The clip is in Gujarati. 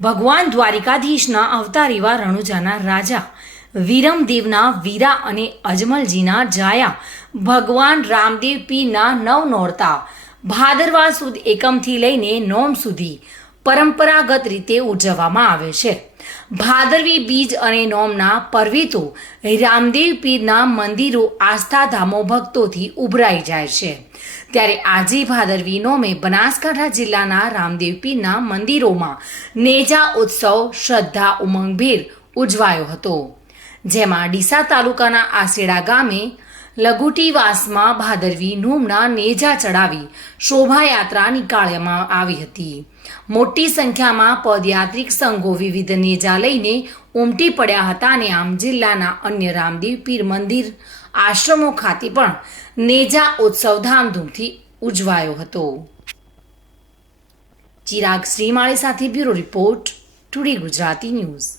ભગવાન દ્વારિકાધીશના અવતાર એવા રણુજાના રાજા. વિરમદેવના વીરા અને અજમલજીના જાયા. ભગવાન રામદેવ પીના નવ નોરતા. ભાદરવા સુદ એકમથી લઈને નોમ સુધી. પરંપરાગત રીતે ઉજવવામાં આવે છે. ભાદરવી બીજ અને નોમના પર્વિતો રામદેવ પીરના મંદિરો આસ્થાધામો ભક્તોથી ઉભરાઈ જાય છે. ત્યારે આજે ભાદરવી નોમે બનાસકાંઠા જિલ્લાના રામદેવ પીરના મંદિરોમાં નેજા ઉત્સવ શ્રદ્ધા ઉમંગભેર ઉજવાયો હતો. જેમાં ડીસા તાલુકાના આસેડા ગામે લઘુટીવાસમાં ભાદરવી નોમના નેજા ચડાવી શોભાયાત્રા નીકાળવામાં આવી હતી. મોટી સંખ્યામાં પદયાત્રિક સંઘો વિવિધ નેજા લઈને ઉમટી પડ્યા હતા અને આમ જિલ્લાના અન્ય રામદેવ પીર મંદિર આશ્રમો ખાતે પણ નેજા ઉત્સવ ધામધૂમથી ઉજવાયો હતો. ચિરાગ શ્રીમાળી સાથે bureau report today Gujarati news.